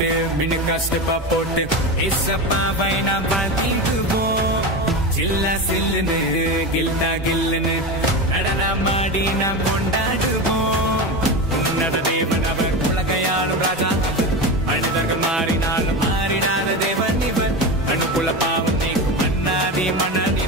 போட்டு மினுக்கா ஸ்டெப்பா போட்டு இசப்பாவை நாம் பார்த்திடுவோம். சில்லா சில்லுன்னு கில்டா கில்லுன்னு நடனமாடி நாம் கொண்டாடுவோம். உன்னத தேவன் அவர் உலகையாளும் ராஜா. மனிதர்கள் மாறினாலும் மாறினாத தேவன் இவர். அணுக்குள்ள பாவம் நீக்கும் மன்னாதி மன்னாதி